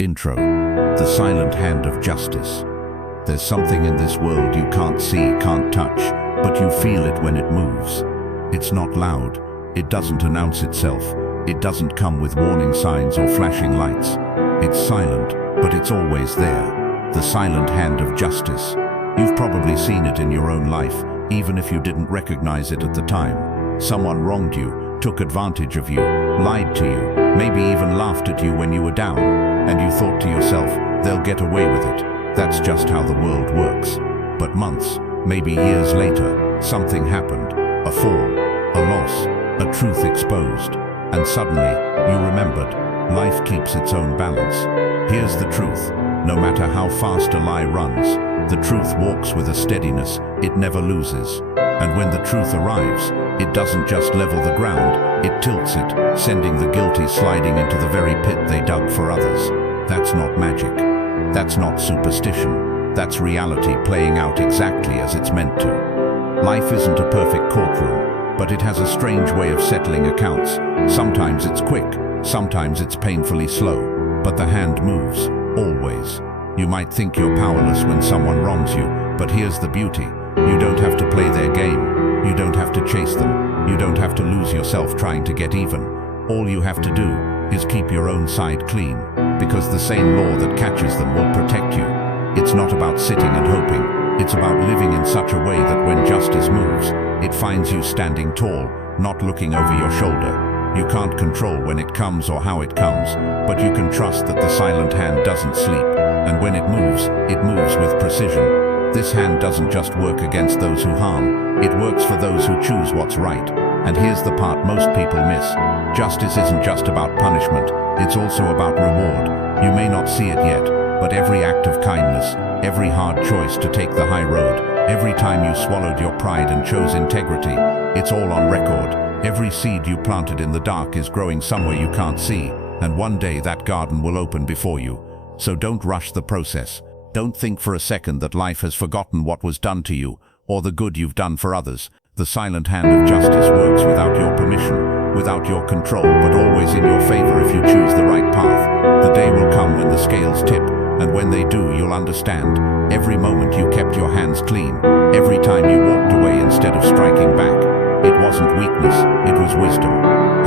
Intro. The silent hand of justice. There's something in this world you can't see, can't touch, but you feel it when it moves. It's not loud. It doesn't announce itself. It doesn't come with warning signs or flashing lights. It's silent, but it's always there. The silent hand of justice. You've probably seen it in your own life, even if you didn't recognize it at the time. Someone wronged you, took advantage of you, lied to you, maybe even laughed at you when you were down. And you thought to yourself, they'll get away with it. That's just how the world works. But months, maybe years later, something happened. A fall, a loss, a truth exposed. And suddenly, you remembered, life keeps its own balance. Here's the truth. No matter how fast a lie runs, the truth walks with a steadiness it never loses. And when the truth arrives, it doesn't just level the ground, it tilts it, sending the guilty sliding into the very pit they dug for others. That's not magic. That's not superstition. That's reality playing out exactly as it's meant to. Life isn't a perfect courtroom, but it has a strange way of settling accounts. Sometimes it's quick, sometimes it's painfully slow, but the hand moves, always. You might think you're powerless when someone wrongs you, but here's the beauty. You don't have to play their game. You don't have to chase them. You don't have to lose yourself trying to get even. All you have to do is keep your own side clean, because the same law that catches them will protect you. It's not about sitting and hoping. It's about living in such a way that when justice moves, it finds you standing tall, not looking over your shoulder. You can't control when it comes or how it comes, but you can trust that the silent hand doesn't sleep, and when it moves with precision. This hand doesn't just work against those who harm, it works for those who choose what's right. And here's the part most people miss. Justice isn't just about punishment, it's also about reward. You may not see it yet, but every act of kindness, every hard choice to take the high road, every time you swallowed your pride and chose integrity, it's all on record. Every seed you planted in the dark is growing somewhere you can't see, and one day that garden will open before you. So don't rush the process. Don't think for a second that life has forgotten what was done to you, or the good you've done for others. The silent hand of justice works without your permission, without your control, but always in your favor if you choose the right path. The day will come when the scales tip, and when they do, you'll understand. Every moment you kept your hands clean, every time you walked away instead of striking back. It wasn't weakness, it was wisdom.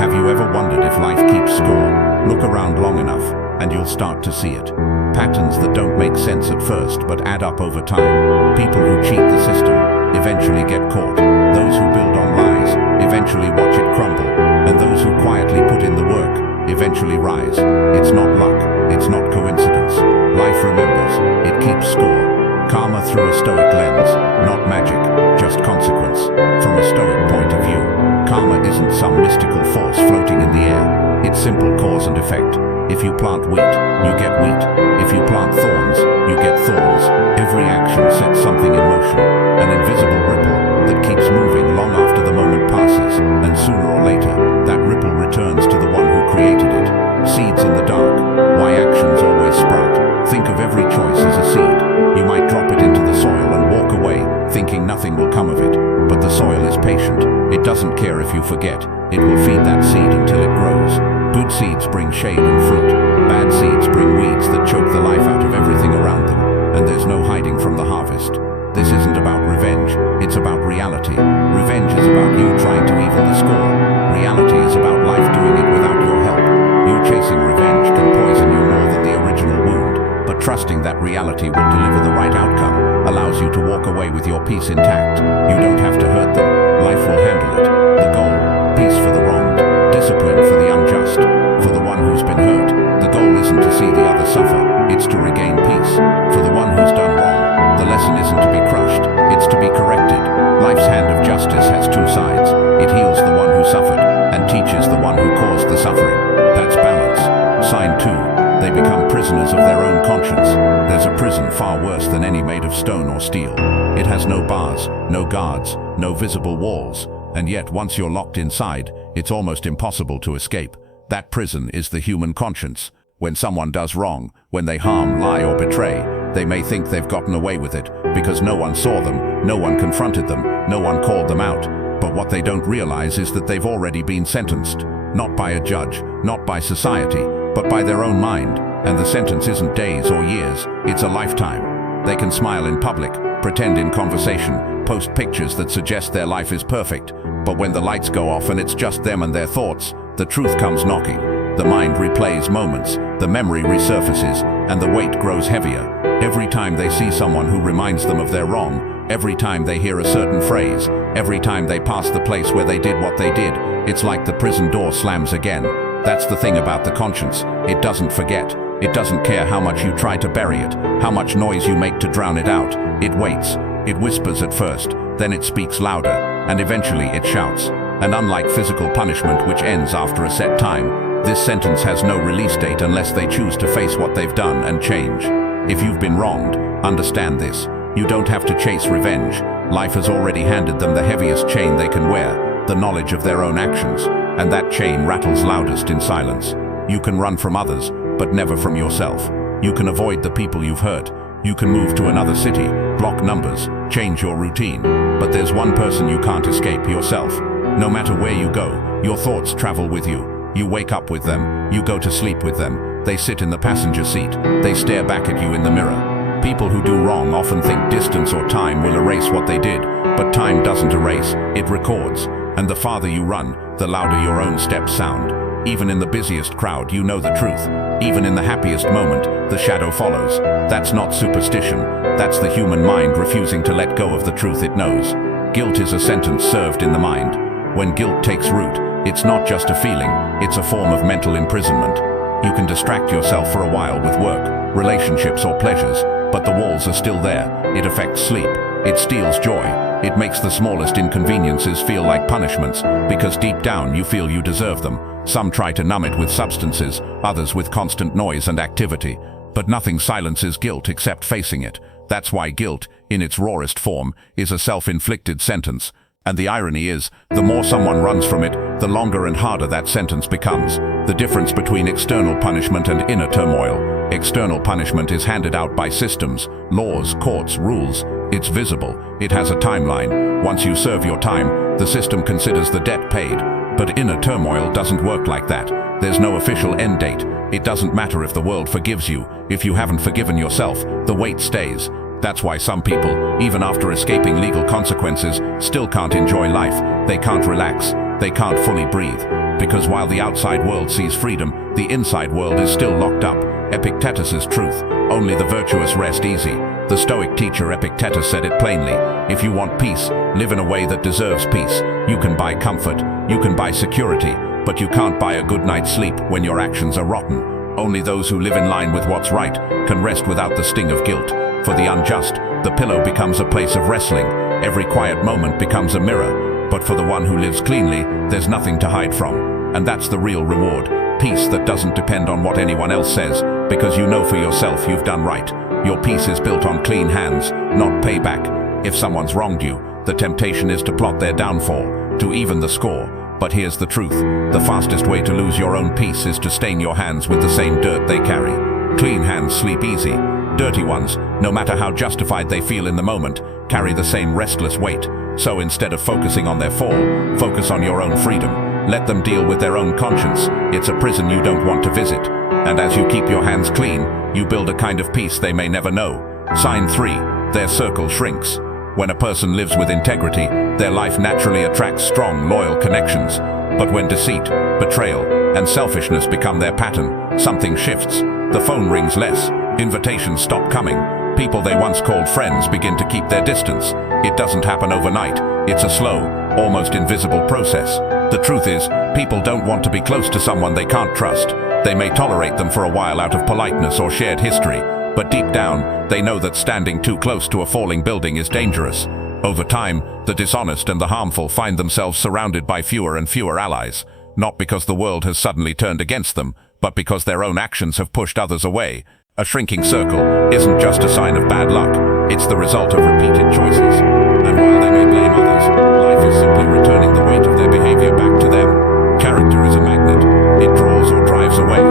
Have you ever wondered if life keeps score? Look around long enough, and you'll start to see it. Patterns that don't make sense at first, but add up over time. People who cheat the system eventually get caught. Those who build on lies eventually watch it crumble. And those who quietly put in the work eventually rise. It's not luck, it's not coincidence. Life remembers, it keeps score. Karma through a stoic lens, not magic, just consequence. From a stoic point of view, karma isn't some mystical force floating in the air. It's simple cause and effect. If you plant wheat, you get wheat. If you plant thorns, you get thorns. Every action sets something in motion, an invisible ripple that keeps moving long after the moment passes, and sooner or later, that ripple returns to the one who created it. Seeds in the dark, why actions always sprout. Think of every choice as a seed. You might drop it into the soil and walk away, thinking nothing will come of it. But the soil is patient. It doesn't care if you forget. It will feed that seed until it grows. Good seeds bring shade and fruit. Bad seeds bring weeds that choke the life out of everything around them. And there's no hiding from the harvest. This isn't about revenge, it's about reality. Revenge is about you trying to even the score. Reality is about life doing it without your help. You chasing revenge can poison you more than the original wound. But trusting that reality will deliver the right outcome allows you to walk away with your peace intact. You don't have to hurt them. Life will handle it. The goal, peace for the wronged, discipline for the unjust, for the one who's been hurt. The goal isn't to see the other suffer, it's to regain peace. For the one who's done wrong, the lesson isn't to be crushed, it's to be corrected. Life's hand of justice has two sides. It heals the one who suffered and teaches the one who caused the suffering. That's balance. Sign 2. They become prisoners of their own conscience. There's a prison far worse than any made of stone or steel. It has no bars, no guards, no visible walls. And yet, once you're locked inside, it's almost impossible to escape. That prison is the human conscience. When someone does wrong, when they harm, lie, or betray, they may think they've gotten away with it because no one saw them, no one confronted them, no one called them out. But what they don't realize is that they've already been sentenced. Not by a judge, not by society, but by their own mind. And the sentence isn't days or years, it's a lifetime. They can smile in public, pretend in conversation, post pictures that suggest their life is perfect. But when the lights go off and it's just them and their thoughts, the truth comes knocking. The mind replays moments, the memory resurfaces, and the weight grows heavier. Every time they see someone who reminds them of their wrong, every time they hear a certain phrase, every time they pass the place where they did what they did, it's like the prison door slams again. That's the thing about the conscience. It doesn't forget. It doesn't care how much you try to bury it, how much noise you make to drown it out. It waits. It whispers at first, then it speaks louder, and eventually it shouts. And unlike physical punishment, which ends after a set time, this sentence has no release date unless they choose to face what they've done and change. If you've been wronged, understand this. You don't have to chase revenge. Life has already handed them the heaviest chain they can wear, the knowledge of their own actions, and that chain rattles loudest in silence. You can run from others, but never from yourself. You can avoid the people you've hurt. You can move to another city, block numbers, change your routine. But there's one person you can't escape: yourself. No matter where you go, your thoughts travel with you. You wake up with them, you go to sleep with them, they sit in the passenger seat, they stare back at you in the mirror. People who do wrong often think distance or time will erase what they did, but time doesn't erase, it records. And the farther you run, the louder your own steps sound. Even in the busiest crowd, you know the truth. Even in the happiest moment, the shadow follows. That's not superstition, that's the human mind refusing to let go of the truth it knows. Guilt is a sentence served in the mind. When guilt takes root, it's not just a feeling, it's a form of mental imprisonment. You can distract yourself for a while with work, relationships or pleasures, but the walls are still there. It affects sleep, it steals joy, it makes the smallest inconveniences feel like punishments, because deep down you feel you deserve them. Some try to numb it with substances, others with constant noise and activity. But nothing silences guilt except facing it. That's why guilt, in its rawest form, is a self-inflicted sentence. And the irony is, the more someone runs from it, the longer and harder that sentence becomes. The difference between external punishment and inner turmoil. External punishment is handed out by systems, laws, courts, rules. It's visible. It has a timeline. Once you serve your time, the system considers the debt paid. But inner turmoil doesn't work like that. There's no official end date. It doesn't matter if the world forgives you. If you haven't forgiven yourself, the weight stays. That's why some people, even after escaping legal consequences, still can't enjoy life. They can't relax. They can't fully breathe. Because while the outside world sees freedom, the inside world is still locked up. Epictetus's truth: only the virtuous rest easy. The Stoic teacher Epictetus said it plainly: if you want peace, live in a way that deserves peace. You can buy comfort, you can buy security, but you can't buy a good night's sleep when your actions are rotten. Only those who live in line with what's right can rest without the sting of guilt. For the unjust, the pillow becomes a place of wrestling. Every quiet moment becomes a mirror. But for the one who lives cleanly, there's nothing to hide from. And that's the real reward. Peace that doesn't depend on what anyone else says, because you know for yourself you've done right. Your peace is built on clean hands, not payback. If someone's wronged you, the temptation is to plot their downfall, to even the score. But here's the truth: the fastest way to lose your own peace is to stain your hands with the same dirt they carry. Clean hands sleep easy. Dirty ones, no matter how justified they feel in the moment, carry the same restless weight. So instead of focusing on their fall, focus on your own freedom. Let them deal with their own conscience. It's a prison you don't want to visit. And as you keep your hands clean, you build a kind of peace they may never know. Sign 3, their circle shrinks. When a person lives with integrity, their life naturally attracts strong, loyal connections. But when deceit, betrayal, and selfishness become their pattern, something shifts. The phone rings less. Invitations stop coming. People they once called friends begin to keep their distance. It doesn't happen overnight. It's a slow, almost invisible process. The truth is, people don't want to be close to someone they can't trust. They may tolerate them for a while out of politeness or shared history, but deep down, they know that standing too close to a falling building is dangerous. Over time, the dishonest and the harmful find themselves surrounded by fewer and fewer allies, not because the world has suddenly turned against them, but because their own actions have pushed others away. A shrinking circle isn't just a sign of bad luck, it's the result of repeated choices. And while they may blame others, life is simply returning the weight of their behavior back to them. Character is a magnet. It draws or drives away.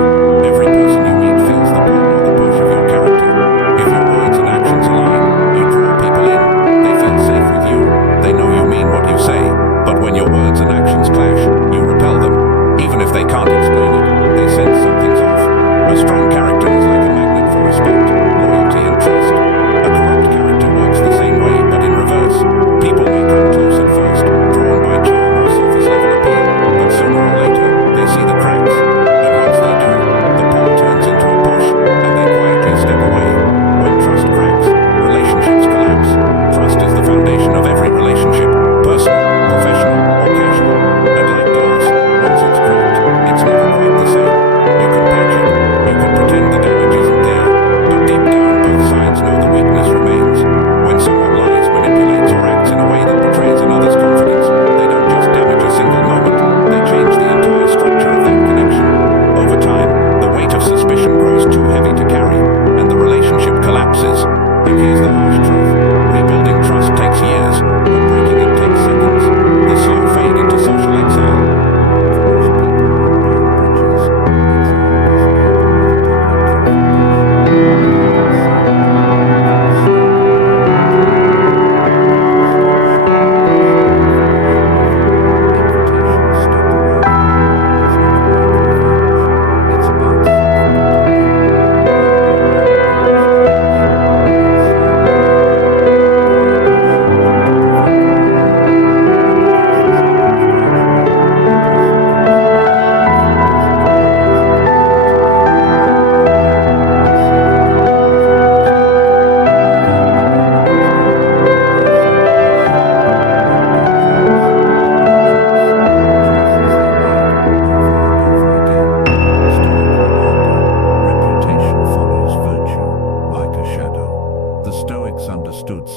Every person you meet feels the pull or the push of your character. If your words and actions align, you draw people in. They feel safe with you. They know you mean what you say. But when your words and actions clash, you repel them. Even if they can't explain it, they sense something's off. A strong character is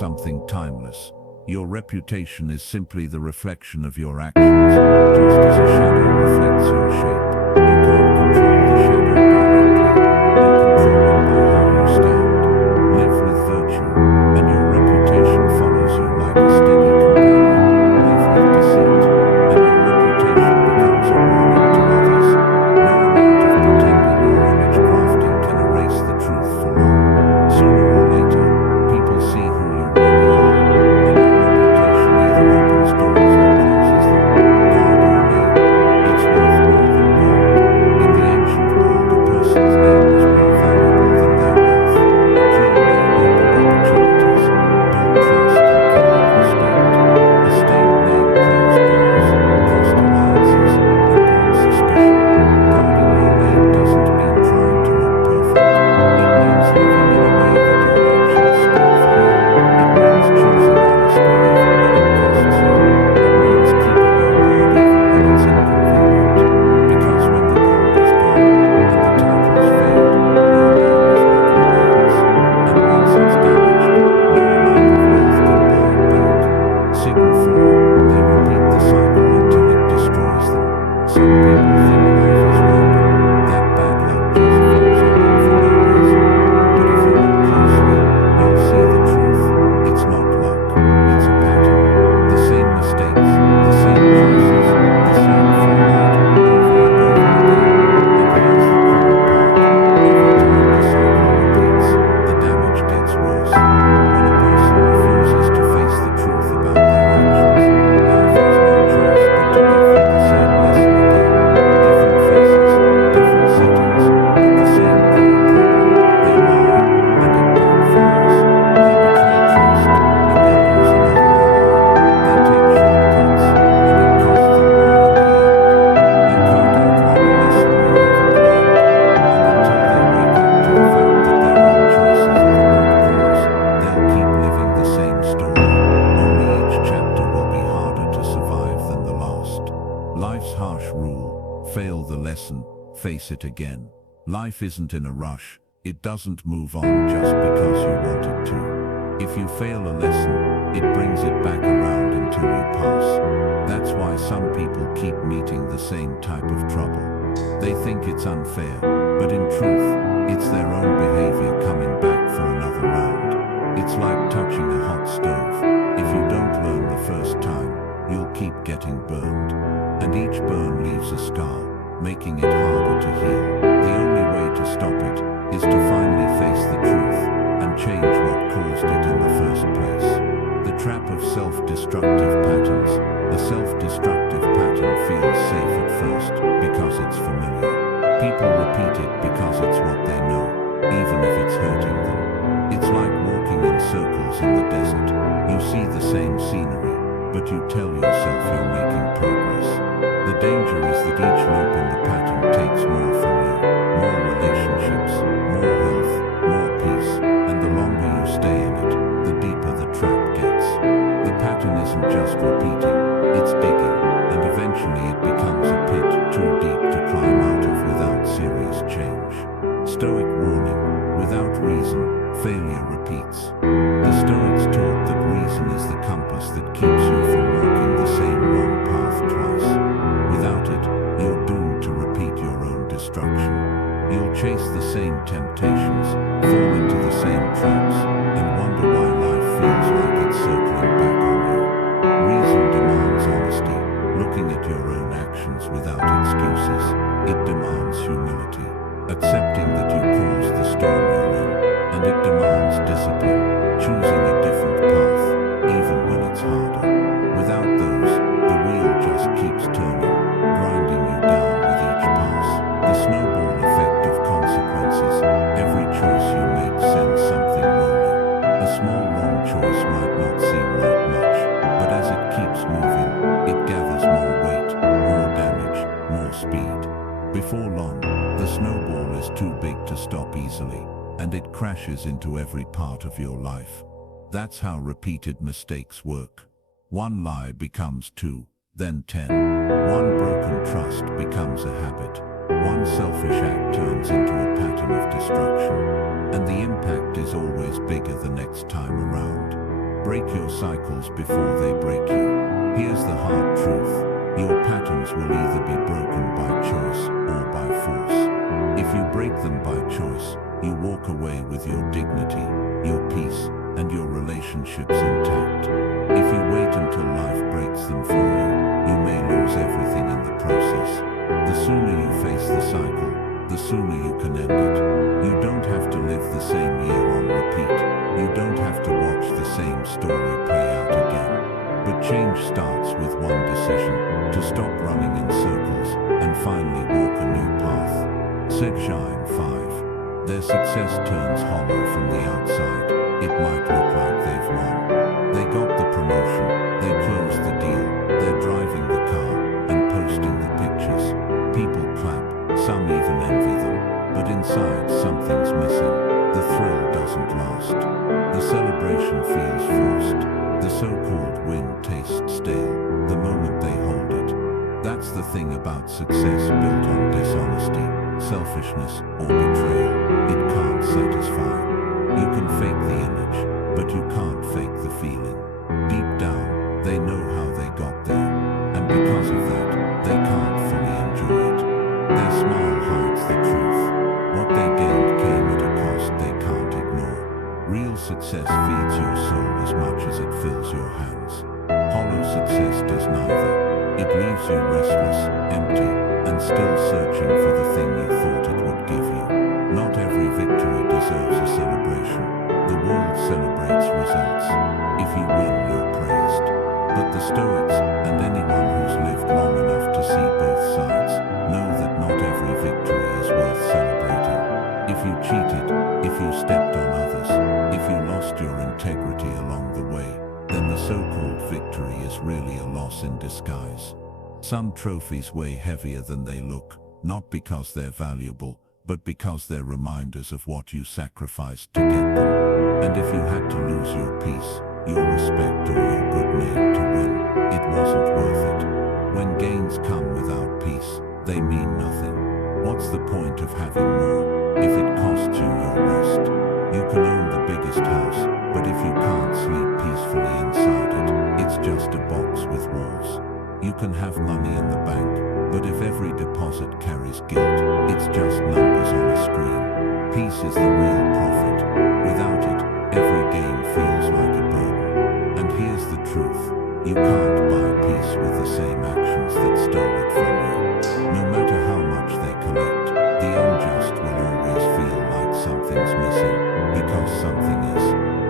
something timeless. Your reputation is simply the reflection of your actions, just as a shadow reflects your shape. You can't control the shadow directly. You control it by how you stand. Live with virtue, and your reputation follows you like a steady companion. Live with deceit, and your reputation becomes a warning to others. No amount of pretending or image crafting can erase the truth for long. Sooner or later, people see who you really are, and your reputation either opens doors or closes them. Guard your name. It's worth more than gold. In the ancient world, a person's name was more valuable than their wealth. A clean name opened opportunities, built trust, and carried respect. A stained name closed doors, cost alliances, and brought suspicion. Guarding your name doesn't mean trying to look perfect. It means living in a way that your actions speak for you. It means choosing honesty even when it costs you. It means keeping your word even when it's inconvenient. Because when the gold is gone and the titles fade, your name is what remains. And once it's damaged, no amount of wealth can buy it back. Signal 4. They repeat the cycle until it destroys them. Some people think life is random, that bad luck just falls on them for no reason. But if you look closely, you'll see the truth. It's not luck, it's a pattern. The same mistakes, the same choices, the same fallout, over and over again. And here's the cruel part. Every time the cycle repeats, the damage gets worse. When a person refuses to face the truth about their actions, life has no choice but to give them the same lesson again. Different faces, different settings, but the same core problem. They lie, and it backfires. They betray trust, and they lose another ally. They take shortcuts, and it costs them more in the end. You can't outrun a lesson you haven't learned, and until they wake up to the fact that their own choices are the root cause, they'll keep living the same story. Only each chapter will be harder to survive than the last. Life's harsh rule: fail the lesson, face it again. Life isn't in a rush. It doesn't move on just because you want it to. If you fail a lesson, it brings it back around until you pass. That's why some people keep meeting the same type of trouble. They think it's unfair, but in truth, it's their own behavior coming back for another round. It's like touching a hot stove. If you don't learn the first time, you'll keep getting burned. And each burn leaves a scar, making it harder to heal. The only way to stop it is to finally face the truth and change what caused it in the first place. The trap of self-destructive patterns. A self-destructive pattern feels safe at first because it's familiar. People repeat it because it's what they know, even if it's hurting them. It's like walking in circles in the desert. You see the same scenery, but you tell yourself you're making progress. The danger is that each loop in the pattern takes more from you. More relationships, more health, more peace, and the longer you stay in it, the deeper the trap gets. The pattern isn't just repeating, it's digging, and eventually it becomes a pit too deep to climb out of without serious change. Stoic warning: without reason, failure repeats. The Stoics taught that reason is the compass that keeps you from walking the same wrong path twice. Without it, you're doomed to repeat your own destruction. You'll chase the same temptations, fall into the same traps, and wonder why life feels like it's circling back on you. Reason demands honesty, looking at your own actions without excuses. It demands humility, accepting that you caused the storm you're in. And it demands discipline, choosing a different path, even when it's harder. Without those, the wheel just keeps turning, grinding you down with each pass. The snowball effect of consequences. Every choice you make sends something rolling. A small wrong choice might not seem like much, but as it keeps moving, it gathers more weight, more damage, more speed. Before long, the snowball is too big to stop easily, and it crashes into every part of your life. That's how repeated mistakes work. One lie becomes 2, then 10. One broken trust becomes a habit. One selfish act turns into a pattern of destruction. And the impact is always bigger the next time around. Break your cycles before they break you. Here's the hard truth. Your patterns will either be broken by choice or by force. If you break them by choice, you walk away with your dignity, your peace, and your relationships intact. If you wait until life breaks them for you, you may lose everything in the process. The sooner you face the cycle, the sooner you can end it. You don't have to live the same year on repeat. You don't have to watch the same story play out again. But change starts with one decision, to stop running in circles and finally walk a new path. Said Shine 5. Their success turns hollow from the outside. It might look like they've won. They got the promotion, they closed the deal, they're driving the car and posting the pictures. People clap, some even envy them, but inside something's missing. The thrill doesn't last. The celebration feels forced. The so-called win tastes stale the moment they hold it. That's the thing about success built on dishonesty, selfishness, or betrayal. It can't satisfy. You can fake the image, but you can't fake the feeling. Deep down, they know how they got there, and because of that, they can't fully enjoy it. Their smile hides the truth. What they gained came at a cost they can't ignore. Real success feeds your soul as much as it fills your hands. Hollow success does neither. It leaves you restless, empty, and still searching for the thing you thought it would give you. Not every victory deserves a celebration. The world celebrates results. If you win, you're praised. But the Stoics, and anyone who's lived long enough to see both sides, know that not every victory is worth celebrating. If you cheated, if you stepped on others, if you lost your integrity along the way, then the so-called victory is really a loss in disguise. Some trophies weigh heavier than they look, not because they're valuable, but because they're reminders of what you sacrificed to get them. And if you had to lose your peace, your respect, or your good name to win, it wasn't worth it. When gains come without peace, they mean nothing. What's the point of having more if it costs you your rest? You can own the biggest house, but if you can't sleep peacefully inside it, it's just a box with walls. You can have money in the bank, but if every deposit carries guilt, it's just numbers on a screen. Peace is the real profit. Without it, every gain feels like a burden. And here's the truth. You can't buy peace with the same actions that stole it from you. No matter how much they collect, the unjust will always feel like something's missing, because something is.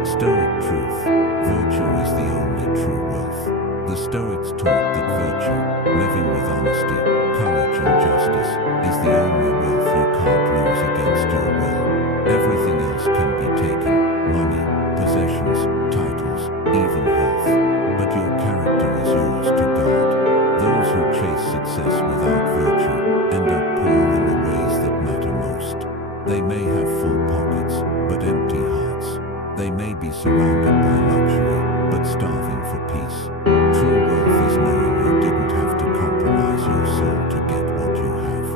Stoic truth. Virtue is the only true wealth. The Stoics taught that virtue, living with honesty, courage and justice, is the only wealth you can't lose against your will. Everything else can be taken, money, possessions, titles, even health. But your character is yours to guard. Those who chase success without virtue end up poor in the ways that matter most. They may have full pockets, but empty hearts. They may be surrounded by luxury, but starving for peace. True wealth is knowing you didn't have to compromise your soul to get what you have.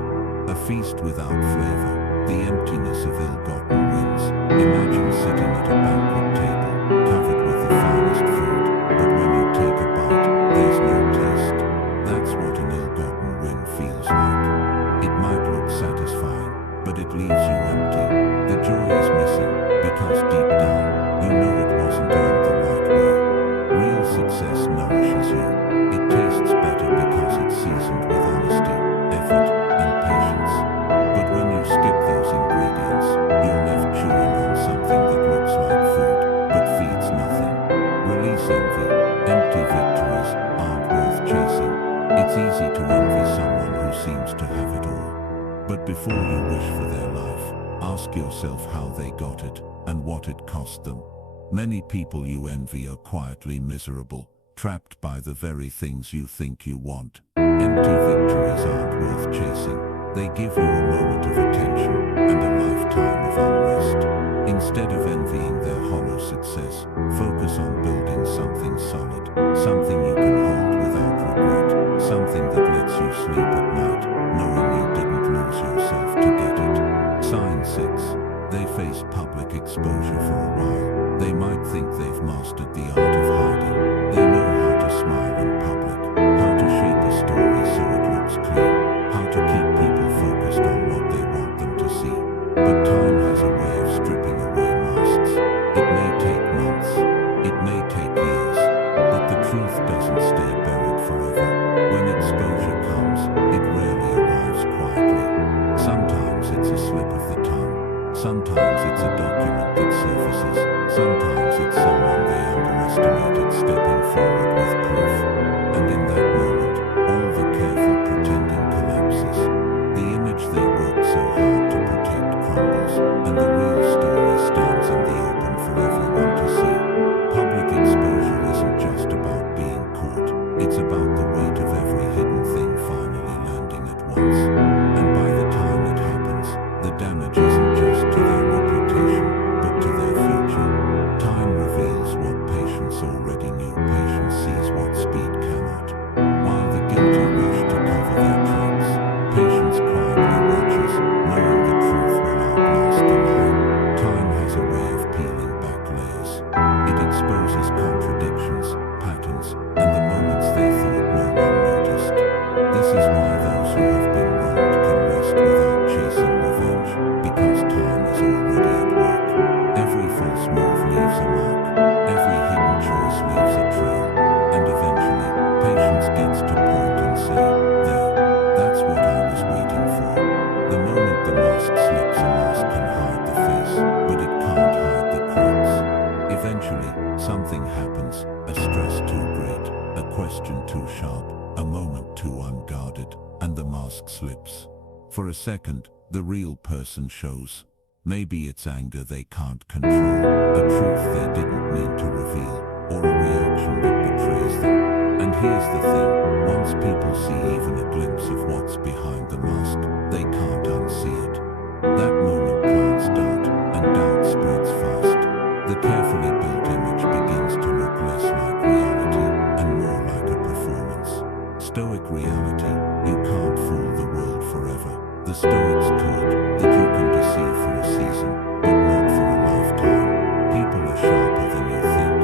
A feast without flavor, the emptiness of ill-gotten wins. Imagine sitting at a banquet table, covered with the finest food, but when you take a bite, there's no taste. That's what an ill-gotten win feels like. It might look satisfying, but it leaves you empty. The joy is missing, because deep down, you know it wasn't earned the right way. Real success nourishes you. It tastes better because it's seasoned with honesty, effort, and patience. But when you skip those ingredients, you're left chewing on something that looks like food, but feeds nothing. Release envy. Empty victories aren't worth chasing. It's easy to envy someone who seems to have it all. But before you wish for their life, ask yourself how they got it, and what it cost them. Many people you envy are quietly miserable, trapped by the very things you think you want. Empty victories aren't worth chasing. They give you a moment of attention and a lifetime of unrest. Instead of envying their hollow success, focus on building something solid, something you can hold without regret, something that lets you sleep at night, knowing you didn't lose yourself to get it. Sign 6. They face public exposure for a while. They might think they've mastered the art of hiding. They know how to smile in public, how to shape a story so it looks clean, how to keep people focused on what they want them to see. But time has a way of stripping away masks. It may take months, it may take years, but the truth doesn't stay buried forever. When exposure comes, it rarely arrives quietly. Sometimes it's a slip of the tongue. Sometimes it's a document that surfaces. Sometimes it's someone they underestimated stepping forward with proof. And in that moment, all the careful pretending collapses. The image they worked so hard to protect crumbles, and the real story stands in the open for everyone to see. Public exposure isn't just about being caught. It's about the weight of every hidden thing finally landing at once. And by the time it happens, the damage isn't just to their reputation, but to their future. Time reveals what patience already knew. Patience sees what speed cannot. While the guilty rush to cover their tracks, patience quietly watches, knowing the truth will outlast the lie. Time has a way of peeling back layers. It exposes contradictions, patterns, and the moments they thought no one noticed. This is why those who have been wronged can rest without chasing revenge, because time is already at work. Every false move leaves a mark. Every hidden choice leaves a trail. And eventually, patience gets to point and say, "There, that's what I was waiting for." The moment the mask slips, a mask can hide the face, but it can't hide the cracks. Eventually, something happens, a stress too great, a question too sharp, a moment too unguarded, and the mask slips. For a second, the real person shows. Maybe it's anger they can't control, a truth they didn't mean to reveal, or a reaction that betrays them. And here's the thing, once people see even a glimpse of what's behind the mask, they can't unsee it. That moment plants doubt, and doubt spreads fast. The carefully built image begins to look less like reality, and more like a performance. Stoic reality, you can't fool the world forever. The Stoics taught that you can deceive for a season, but not for a lifetime. People are sharper than you think.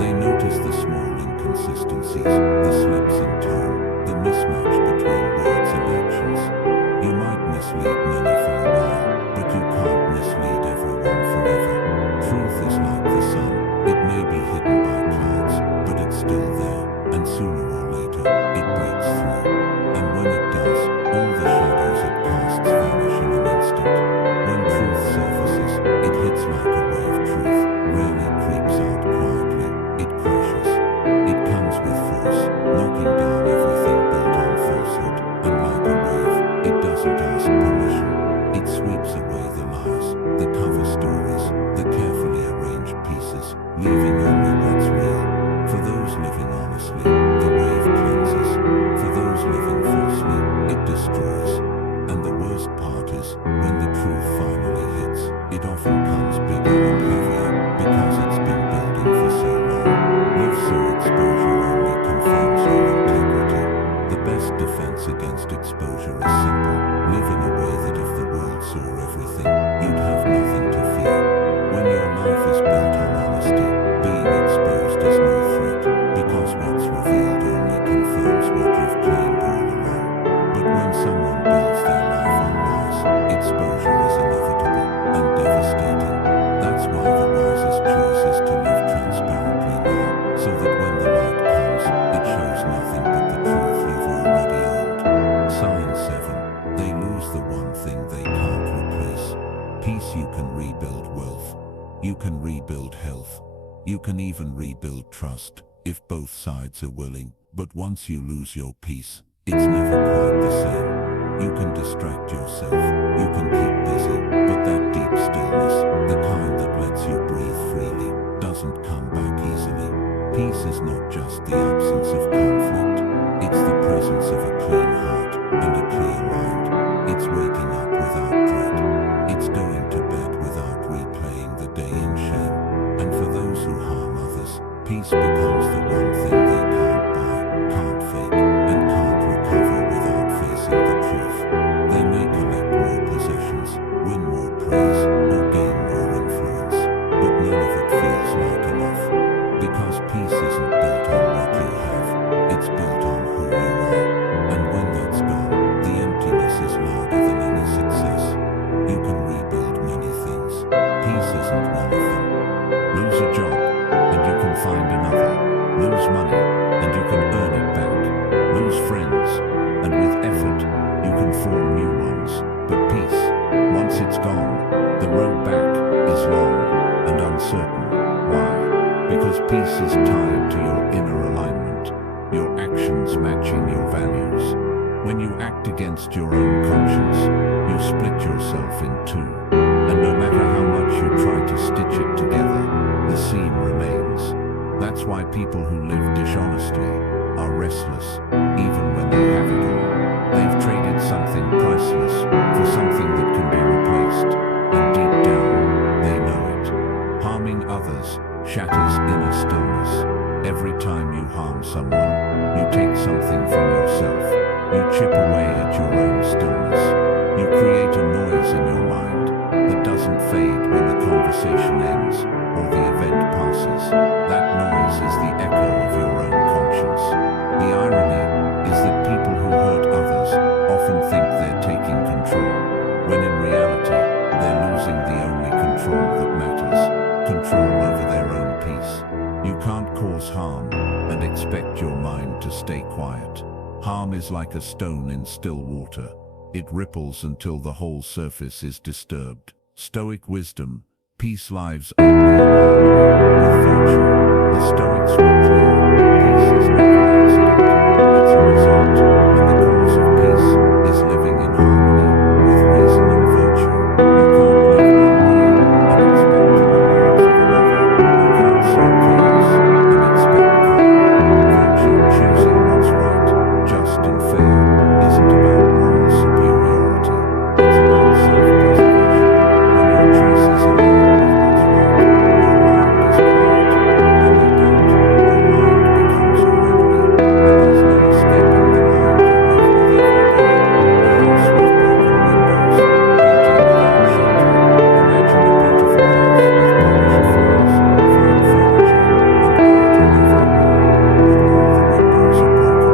They notice the small inconsistencies, the slips in tone, the mismatch between words and actions. You might mislead many for a while, but you can't mislead everyone forever. Truth is like the sun. It may be hidden by clouds, but it's still there, and sooner or later, it breaks through. And when it does, all the shadows it casts vanish in an instant. When truth surfaces, it hits like a wave. Truth rarely creeps out quietly. It crashes. It comes with force, knocking down everything built on falsehood. And like a wave, it doesn't ask permission. It sweeps away the lies, the cover stories, the carefully arranged pieces, leaving only what's real. For those living honestly, the wave cleanses. For those living falsely, it destroys. And the worst part is, when the truth finally hits, it often comes bigger and heavier, because it's been building for so long. Live so exposure only confirms your integrity. The best defense against exposure is simple. Live in a way that if the world saw everything, you'd have nothing to fear. When your life is built on honesty, being exposed is no threat, because what's revealed only confirms what you've claimed all along. But when someone builds their life on lies, exposure is inevitable and devastating. That's why the wisest choice is to live transparently now, so that when the light comes, it shows nothing but the truth you've already owned. Sign 7. They lose the one thing they can't replace. Peace. You can rebuild wealth. You can rebuild health. You can even rebuild trust, if both sides are willing. But once you lose your peace, it's never quite the same. You can distract yourself, you can keep busy, but that deep stillness, the kind that lets you breathe freely, doesn't come back easily. Peace is not just the absence of conflict, it's the presence of a clean heart and a clear mind. It's waking up without dread. It's going to bed without replaying the day in shame. And for those who harm others, peace becomes the one thing they can't buy, can't fake, and can't recover without facing the truth. They may collect more possessions, win more praise, or gain more influence, but none of it feels with them. Lose a job, and you can find another. Lose money, and you can earn it back. Lose friends, and with effort, you can form new ones. But peace, once it's gone, the road back is long and uncertain. Why? Because peace is tied to your inner alignment, your actions matching your values. When you act against your own conscience, you split yourself in two. And no matter how much you try to stitch it together, the seam remains. That's why people who live dishonestly are restless, even when they have it all. They've traded something priceless for something that can be replaced, and deep down, they know it. Harming others shatters inner stillness. Every time you harm someone, you take something from yourself. You chip away at your own stillness. You create a noise in your mind that doesn't fade when the conversation ends or the event passes. That noise is the echo of your own conscience. The irony is that people who hurt others often think they're taking control, when in reality, they're losing the only control that matters, control over their own peace. You can't cause harm and expect your mind to stay quiet. Harm is like a stone in still water. It ripples until the whole surface is disturbed. Stoic wisdom, peace lives only in harmony with virtue. The Stoics were clear. Peace is not an accident. It's a result, and the cause of peace is living in harmony with reason and virtue. You can't live one way and expect the rewards of another. You can't sow chaos and expect calm. Virtue, choosing what's right, just and fair, isn't about moral superiority. It's about self-preservation. When your choices align with what's right, your mind is quiet. When they don't, your mind becomes your enemy. And there's no escaping the mind you live with every day. A house with broken windows, beauty without shelter. Imagine a beautiful house with polished floors, fine furniture, and art on every wall. But all the windows are broken. The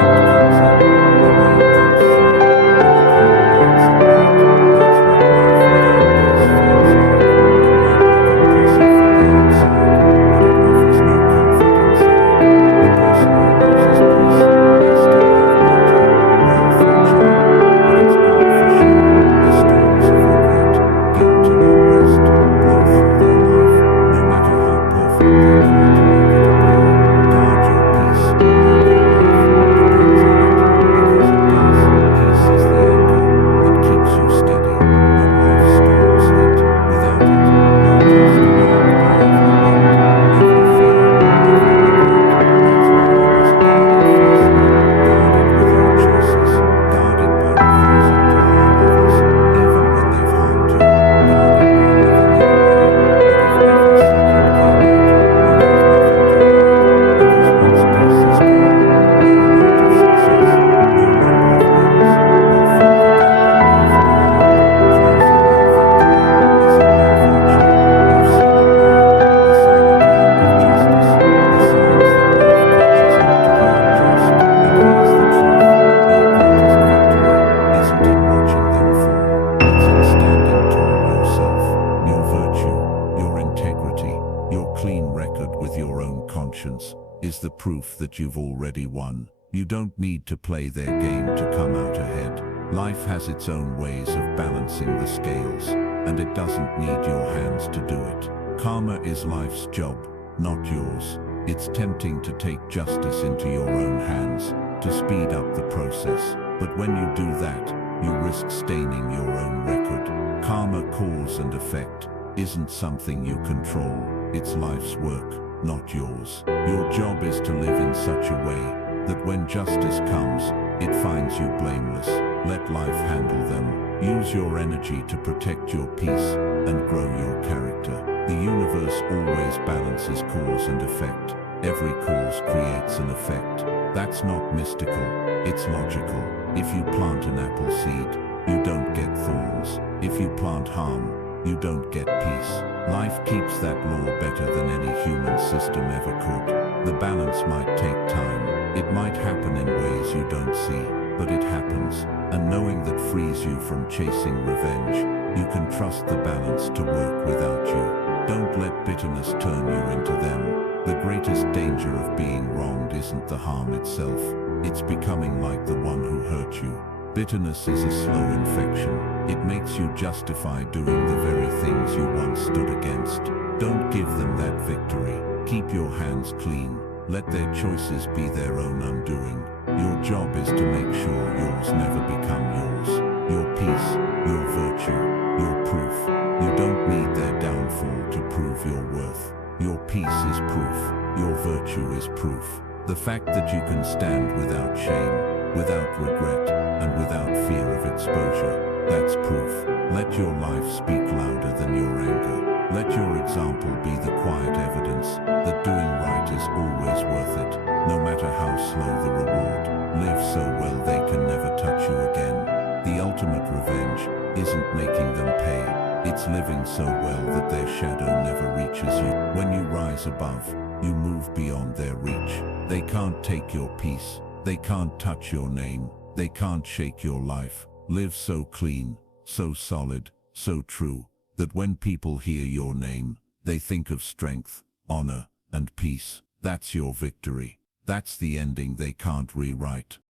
wind comes in, the rain drips through, and the cold bites at night. That's what life without peace feels like. It might look impressive from the outside, but it offers no comfort inside. The person who loses peace may still have beauty, wealth, or charm, but it's all for show. The storms of regret, guilt, and unrest blow through their life, no matter how perfect they try to make it appear. Guard your peace, or your life depends on it, because it does. Peace is the anchor that keeps you steady when life's storms hit. Without it, you're tossed around by every wind, every fear, every regret. That's why you must guard it fiercely. Guard it with your choices. Guard it by refusing to harm others, even when they've harmed you. Guard it by living in a way that if every secret came out, you'd have nothing to hide. Because once peace is gone, no amount of success, no number of wins will fill the gap it leaves behind. Closing that victory is a rare virtue. You've seen it now, the silent hand of justice, the signs that life catches up to the unjust. And here's the truth, your greatest victory isn't in watching them fall, it's in standing tall yourself. Your virtue, your integrity, your clean record with your own conscience is the proof that you've already won. You don't need to play their game to come out ahead. Life has its own ways of balancing the scales, and it doesn't need your hands to do it. Karma is life's job, not yours. It's tempting to take justice into your own hands, to speed up the process. But when you do that, you risk staining your own record. Karma, cause and effect, isn't something you control. It's life's work, not yours. Your job is to live in such a way that when justice comes, it finds you blameless. Let life handle them. Use your energy to protect your peace and grow your character. The universe always balances cause and effect. Every cause creates an effect. That's not mystical, it's logical. If you plant an apple seed, you don't get thorns. If you plant harm, you don't get peace. Life keeps that law better than any human system ever could. The balance might take time. It might happen in ways you don't see, but it happens. And knowing that frees you from chasing revenge, you can trust the balance to work without you. bitterness turn you into them. The greatest danger of being wronged isn't the harm itself, it's becoming like the one who hurt you. Bitterness is a slow infection. It makes you justify doing the very things you once stood against. Don't give them that victory. Keep your hands clean. Let their choices be their own undoing. Your job is to make sure yours never become yours. Your peace, your virtue, your proof. You don't need their downfall to prove your worth. Your peace is proof. Your virtue is proof. The fact that you can stand without shame, without regret, and without fear of exposure, that's proof. Let your life speak louder than your anger. Let your example be the quiet evidence that doing right is always worth it, no matter how slow the reward. Live so well they can never touch you again. The ultimate revenge isn't making them pay, it's living so well that their shadow never reaches you. When you rise above, you move beyond their reach. They can't take your peace, they can't touch your name, they can't shake your life. Live so clean, so solid, so true, that when people hear your name, they think of strength, honor, and peace. That's your victory. That's the ending they can't rewrite.